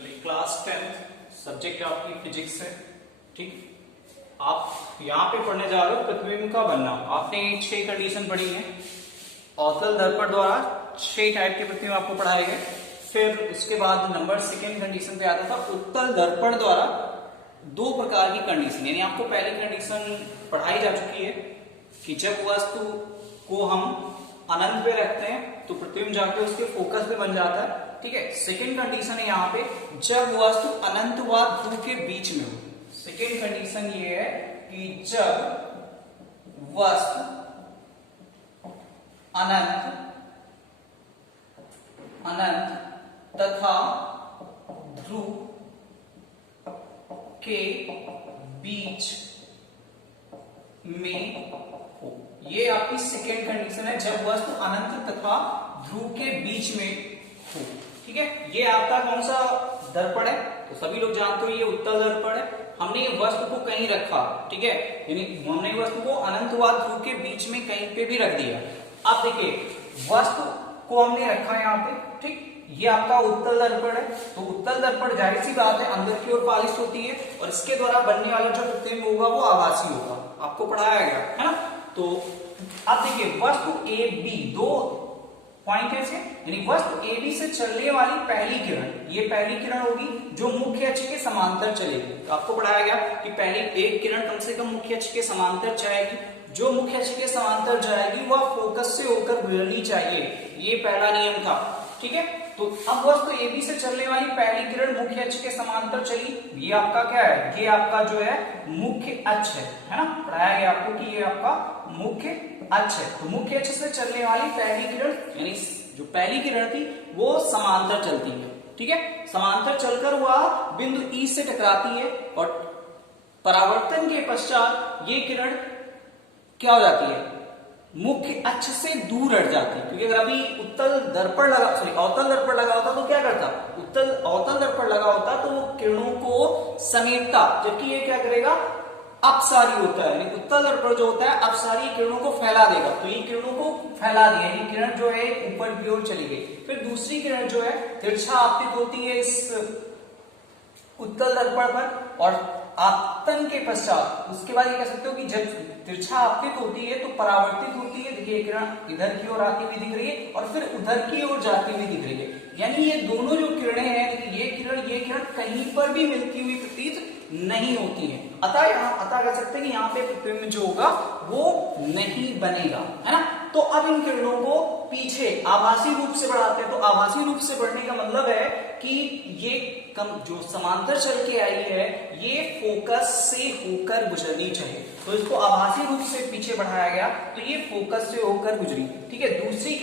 चलिए class 10 subject आपकी physics है। ठीक, आप यहाँ पे पढ़ने जा रहे हो प्रतिबिंब का बनना। आपने 6 कंडीशन पढ़ी है। अवतल दर्पण द्वारा 6 टाइप के प्रतिबिंब आपको पढ़ाए गए। फिर उसके बाद नंबर सेकेंड कंडीशन पे आता था उत्तल दर्पण द्वारा 2 प्रकार की कंडीशन, यानी आपको पहली कंडीशन पढ़ाई जा चुकी है कि जब वस्तु को हम अनंत पे रखते हैं तो प्रतिबिंब जाके उसके फोकस पे बन जाता है। ठीक है, सेकेंड कंडीशन है यहाँ पे जब वस्तु अनंत व ध्रुव के बीच में हो। सेकेंड कंडीशन ये है कि जब वस्तु अनंत तथा ध्रुव के बीच में हो। ये आपकी सेकेंड कंडीशन है, जब वस्तु अनंत तथा ध्रुव के बीच में हो। ठीक है, ये आपका कौन सा दर्पण है? तो सभी लोग जानते हो ये उत्तल दर्पण है। हमने ये वस्तु को कहीं रखा, ठीक है, यानी हमने वस्तु को अनंत व ध्रुव के बीच में कहीं पे भी रख दिया। अब देखिए वस्तु को हमने रखा है यहाँ पे, ठीक, ये आपका उत्तल दर्पण है। तो उत्तल दर्पण जाहिर सी बात है अंदर की ओर पालिश होती है और इसके द्वारा बनने वाला जो प्रतिबिंब होगा वो आभासी होगा, आपको पढ़ाया गया है ना। तो अब देखिए वस्तु ए बी, 2 पॉइंट है, यानी वस्तु ए बी से चलने वाली पहली किरण, ये पहली किरण होगी जो मुख्य अक्ष के समांतर चलेगी। तो आपको पढ़ाया गया कि पहली एक किरण कम से कम मुख्य अक्ष के समांतर जाएगी। जो मुख्य अक्ष के समांतर जाएगी वह फोकस से होकर गुजरनी चाहिए, ये पहला नियम था। ठीक है, तो अब वस्तु ए बी से चलने वाली पहली किरण मुख्य अक्ष के समांतर चली, ये आपका क्या है? ये आपका जो है मुख्य अक्ष है ना। पढ़ाया गया आपको कि ये आपका मुख्य अक्ष है। तो मुख्य अक्ष से चलने वाली पहली किरण, यानी जो पहली किरण थी वो समांतर चलती है। ठीक है, समांतर चलकर वह बिंदु ई से टकराती है और परावर्तन के पश्चात ये किरण क्या हो जाती है? मुख्य अक्ष से दूर हट जाती है। क्योंकि अगर अभी उत्तल दर्पण लगा, अवतल दर्पण लगा होता तो क्या करता? अवतल दर्पण लगा होता तो वो किरणों को समेटता, जबकि ये क्या करेगा? अपसारी होता है। यानी उत्तल दर्पण जो होता है अपसारी किरणों को फैला देगा। तो ये किरणों को फैला दिया, ये किरण जो है ऊपर की ओर चली गई। फिर दूसरी किरण जो है तिरछा आपतित होती है इस उत्तल दर्पण पर और आपतन के पश्चात उसके बाद ये कह सकते हो कि जब तिरछा आपतित होती है तो परावर्तित होती है। देखिए किरण इधर की ओर आती हुई दिख रही है और फिर उधर की ओर जाती हुई दिख रही है। यानी ये दोनों जो किरणें हैं, ये किरण कहीं पर भी मिलती हुई प्रतीत नहीं होती है। अतः कह सकते हैं कि यहाँ पे प्रतिबिंब जो होगा वो नहीं बनेगा, है ना। तो अब इन किरणों को पीछे आभासी रूप से बढ़ाते हैं। तो आभासी रूप से बढ़ने का मतलब है कि ये जो समांतर चल के आई है ये फोकस से होकर गुजरनी चाहिए। तो इसको आभासी रूप से पीछे बढ़ाया गया तो ये फोकस से होकर गुजरी। ठीक है, दूसरी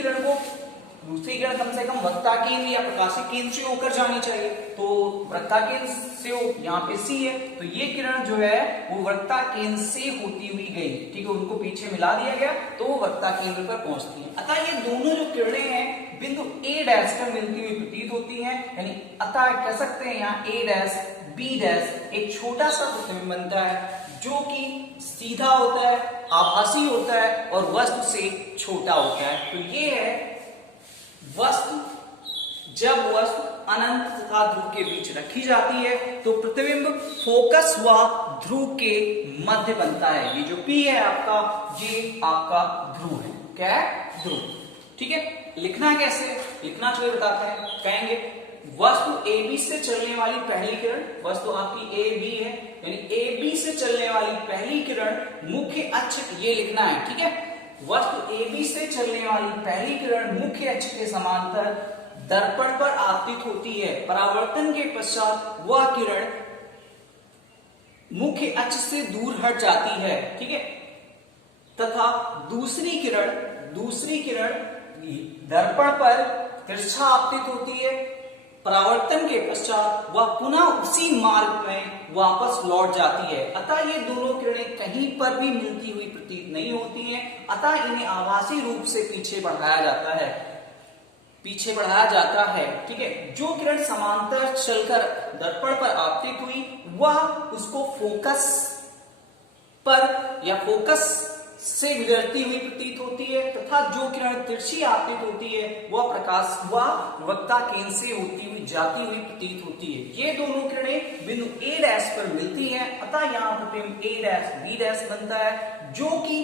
किरण कम से कम वक्ता केंद्र या प्रकाशिक केंद्र से होकर जानी चाहिए। तो वक्ता केंद्र से यहाँ पे सी है, तो ये किरण जो है वो वक्ता केंद्र से होती हुई गई। ठीक है, उनको पीछे मिला दिया गया तो वो वक्ता केंद्र पर पहुंचती है। अतः ये दोनों जो किरणें हैं बिंदु ए डैश पर मिलती हुई प्रतीत होती हैं। यानी अतः कह सकते हैं यहाँ ए डैश बी डैश एक छोटा सा प्रतिबिंब बनता है जो कि सीधा होता है, आभासी होता है और वस्तु से छोटा होता है। तो ये है जब वस्तु अनंत तथा ध्रुव के बीच रखी जाती है तो प्रतिबिंब फोकस व ध्रुव के मध्य बनता है। ये जो P है आपका, ये आपका ध्रुव है। क्या है? ध्रुव। ठीक है, लिखना कैसे? लिखना चलिए बताते हैं। कहेंगे वस्तु AB से चलने वाली पहली किरण, वस्तु आपकी AB है, यानी AB से चलने वाली पहली किरण मुख्य अक्ष, ये लिखना है। ठीक है, वस्तु AB से चलने वाली पहली किरण मुख्य अक्ष के समांतर दर्पण पर आपतित होती है। परावर्तन के पश्चात वह किरण मुख्य अक्ष से दूर हट जाती है। ठीक है, तथा दूसरी किरण दर्पण पर तिरछा आपतित होती है। परावर्तन के पश्चात वह पुनः उसी मार्ग में वापस लौट जाती है। अतः ये दोनों किरणें कहीं पर भी मिलती हुई प्रतीत नहीं होती हैं। अतः इन्हें आभासी रूप से पीछे बढ़ाया जाता है। ठीक है, जो किरण समांतर चलकर दर्पण पर आपतित हुई वह उसको फोकस पर या फोकस से गुजरती हुई प्रतीत होती है तथा जो किरण तिरछी आपतित होती है वह वक्ता केंद्र से होती हुई जाती हुई प्रतीत होती है। ये दोनों किरणें बिंदु A' पर मिलती हैं, अतः यहाँ प्रतिबिंब A' B' बनता है, जो कि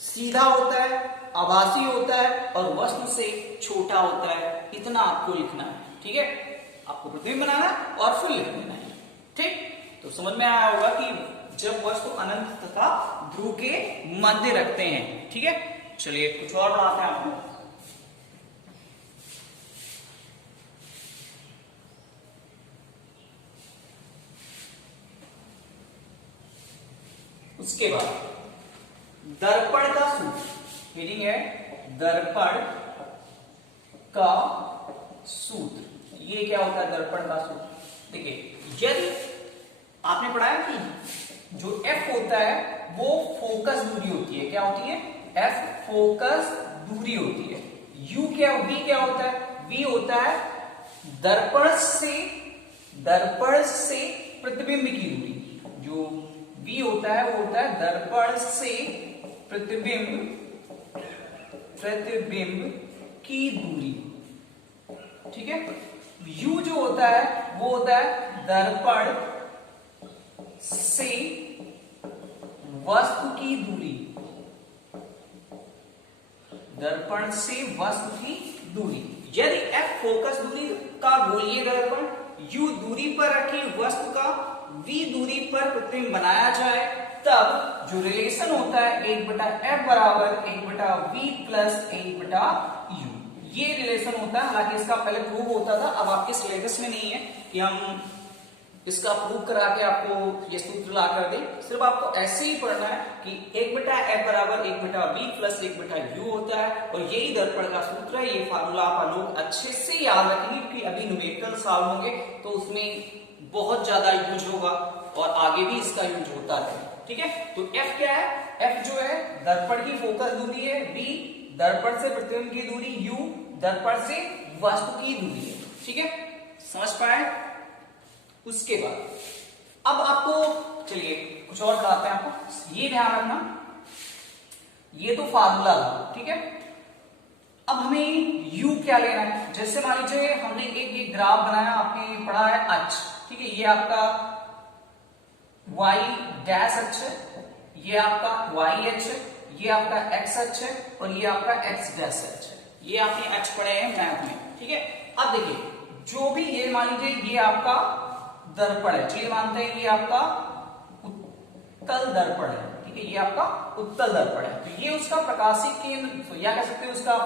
सीधा होता है, आभासी होता है और वस्तु से छोटा होता है। इतना आपको लिखना है, ठीक है। आपको प्रतिबिंब बनाना और फिर लिख देना है, ठीक। तो समझ में आया होगा कि जब वस्तु अनंत तथा ध्रुव के मध्य रखते हैं, ठीक है। चलिए कुछ और बढ़ाते हैं आपको। उसके बाद दर्पण का सूत्र, रीडिंग है दर्पण का सूत्र। ये क्या होता है दर्पण का सूत्र? देखिए, यदि आपने पढ़ा है कि जो F होता है वो फोकस दूरी होती है। क्या होती है? F फोकस दूरी होती है। U क्या, V क्या होता है? V होता है दर्पण से प्रतिबिंब की दूरी। जो V होता है वो होता है दर्पण से प्रतिबिंब की दूरी, ठीक है। U जो होता है वो होता है दर्पण से वस्तु की दूरी, दर्पण से वस्तु की दूरी। यदि F फोकस दूरी का गोलीय दर्पण U दूरी पर रखी वस्तु का V दूरी पर प्रतिबिंब बनाया जाए, तब जो रिलेशन होता है 1/F बराबर 1/V प्लस 1/U, ये रिलेशन होता है। हालांकि इसका पहले प्रूव होता था, अब आपके सिलेबस में नहीं है कि हम इसका प्रूव करा के आपको ये सूत्र ला कर दें। सिर्फ आपको ऐसे ही पढ़ना है कि 1/F बराबर 1/V प्लस 1/U होता है, और यही दर्पण का सूत्र है। ये फार्मूला आप लोग अच्छे से याद रखेंगे क्योंकि अभी न्यूमेरिकल सॉल्व होंगे तो उसमें बहुत ज्यादा यूज होगा और आगे भी इसका यूज होता है, ठीक है। तो F क्या है? F जो है दर्पण की फोकस दूरी है, V दर्पण से प्रतिबिंब की दूरी, U दर्पण से वस्तु की दूरी है, ठीक है। समझ पाए? उसके बाद अब आपको चलिए कुछ और बताते हैं आपको। ये ध्यान रखना, ये तो फार्मूला था, ठीक है। अब हमें U क्या लेना है? जैसे मान लीजिए हमने एक ग्राफ बनाया, आपने पढ़ा है अक्ष, ठीक है। ये आपका y डैश अक्ष है, ये आपका y अक्ष है, ये आपका x अक्ष है और ये आपका x डैश अक्ष है। ये आपने अक्ष पढ़े हैं मैथ में, ठीक है। अब देखिए, जो भी ये मान लीजिए ये आपका दर्पण है, चलिए मानते हैं ये आपका उत्तल दर्पण है, ठीक है। ये आपका उत्तल दर्पण है, तो ये उसका प्रकाशिक केंद्र या कह सकते हैं उसका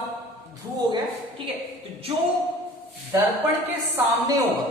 ध्रुव हो गया, ठीक है। तो जो दर्पण के सामने होगा,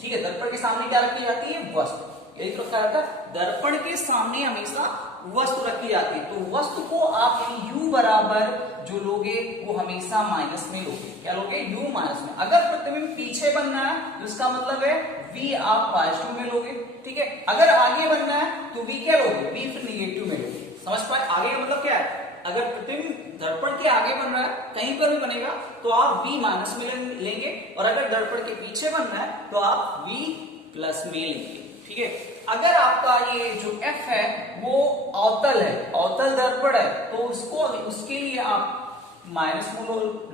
ठीक है, दर्पण के सामने क्या रखी जाती है? वस्तु। यही तो रखा जाता है, दर्पण के सामने हमेशा वस्तु रखी जाती है। तो वस्तु को आप यानी U बराबर जो लोगे वो हमेशा माइनस में लोगे। क्या लोगे? U माइनस में। अगर प्रतिबिंब पीछे बनना है तो इसका मतलब है V आप पॉजिटिव में लोगे, ठीक है। अगर आगे बनना है तो V क्या लोगे? V फिर निगेटिव में लोगे। समझ पाए? आगे का मतलब क्या है? अगर प्रतिबिंब दर्पण के आगे बन रहा है, कहीं पर भी बनेगा तो आप V माइनस में लेंगे, और अगर दर्पण के पीछे बनना है तो आप V प्लस में लेंगे, ठीक है। अगर आपका ये जो F है वो अवतल है, अवतल दर्पण है, तो उसके लिए आप माइनस में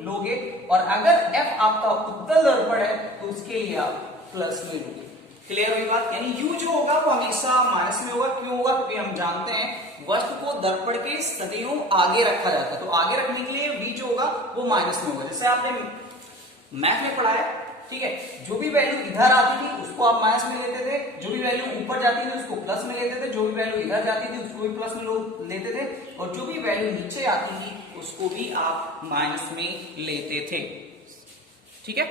लोगे, और अगर F आपका उत्तल दर्पण है तो उसके लिए आप प्लस में लोगे। क्लियर हुई बात? यानी U जो होगा वो हमेशा माइनस में होगा। क्यों होगा? क्योंकि हम जानते हैं वस्तु को दर्पण के सदैव आगे रखा जाता है, तो आगे रखने के लिए V जो होगा वो माइनस में होगा। जैसे आपने मैथ में पढ़ा है, ठीक है। जो भी वैल्यू इधर आती थी उसको आप माइनस में लेते थे, जो भी वैल्यू ऊपर जाती थी उसको प्लस में लेते थे, जो भी वैल्यू इधर जाती थी उसको भी प्लस में लेते थे, और जो भी वैल्यू नीचे आती थी उसको भी आप माइनस में लेते थे, ठीक है।